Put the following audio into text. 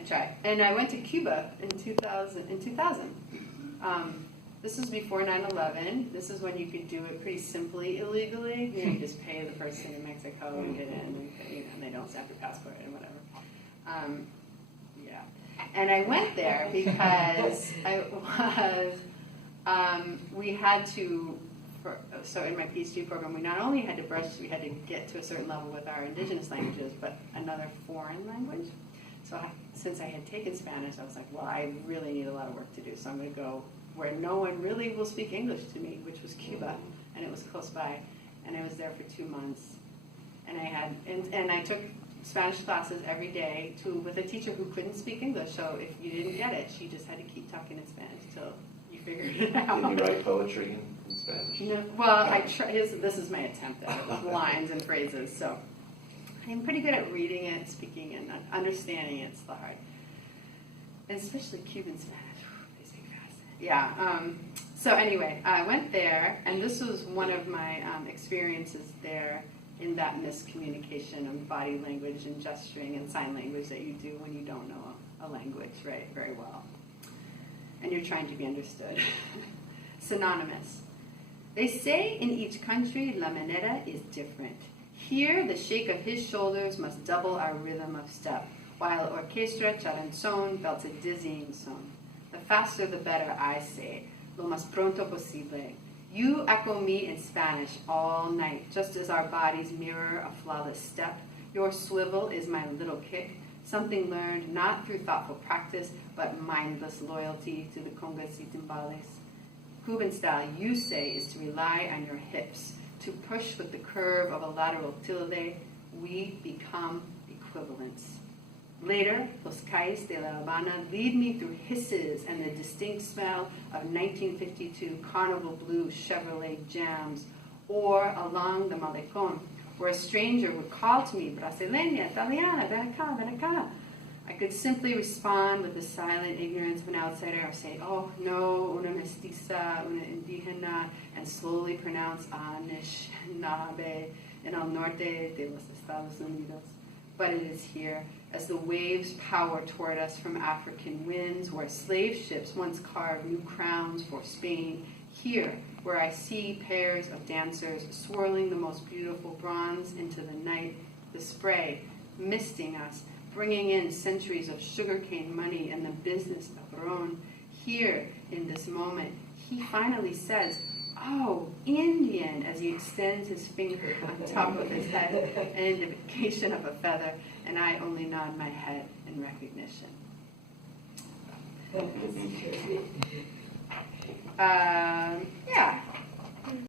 I try. And I went to Cuba in 2000. This was before 9/11. This is when you could do it pretty simply illegally. You just pay the person in Mexico and get in, and they don't stamp your passport and whatever. Yeah. And I went there because we had to, so in my PhD program, we not only had to we had to get to a certain level with our indigenous languages, but another foreign language. So since I had taken Spanish, I was like, well, I really need a lot of work to do, so I'm going to go where no one really will speak English to me, which was Cuba, and it was close by, and I was there for 2 months, and I took Spanish classes every day with a teacher who couldn't speak English, so if you didn't get it, she just had to keep talking in Spanish till you figured it out. Did you write poetry in Spanish? No, well, this is my attempt at it, with lines and phrases, so I'm pretty good at reading it, speaking, and understanding it. It's the hard, and especially Cuban Spanish. Yeah, so anyway, I went there, and this was one of my experiences there in that miscommunication of body language and gesturing and sign language that you do when you don't know a language, right, very well. And you're trying to be understood. Synonymous. They say in each country, la manera is different. Here, the shake of his shoulders must double our rhythm of step, while orchestra charanzón belts a dizzying song. The faster the better, I say, lo más pronto posible. You echo me in Spanish all night, just as our bodies mirror a flawless step. Your swivel is my little kick, something learned not through thoughtful practice, but mindless loyalty to the congas y timbales. Cuban style, you say, is to rely on your hips, to push with the curve of a lateral tilde. We become equivalents. Later, los calles de La Habana lead me through hisses and the distinct smell of 1952 Carnival Blue Chevrolet jams, or along the Malecón, where a stranger would call to me, Brasileña, Italiana, ven acá, ven acá. I could simply respond with the silent ignorance of an outsider, or say, oh, no, una mestiza, una indígena, and slowly pronounce Anishinaabe in el norte de los Estados Unidos. But it is here, as the waves power toward us from African winds, where slave ships once carved new crowns for Spain, here, where I see pairs of dancers swirling the most beautiful bronze into the night, the spray misting us, bringing in centuries of sugarcane money and the business of Ron. Here, in this moment, he finally says, oh, Indian, as he extends his finger on top of his head, an indication of a feather, and I only nod my head in recognition. Yeah,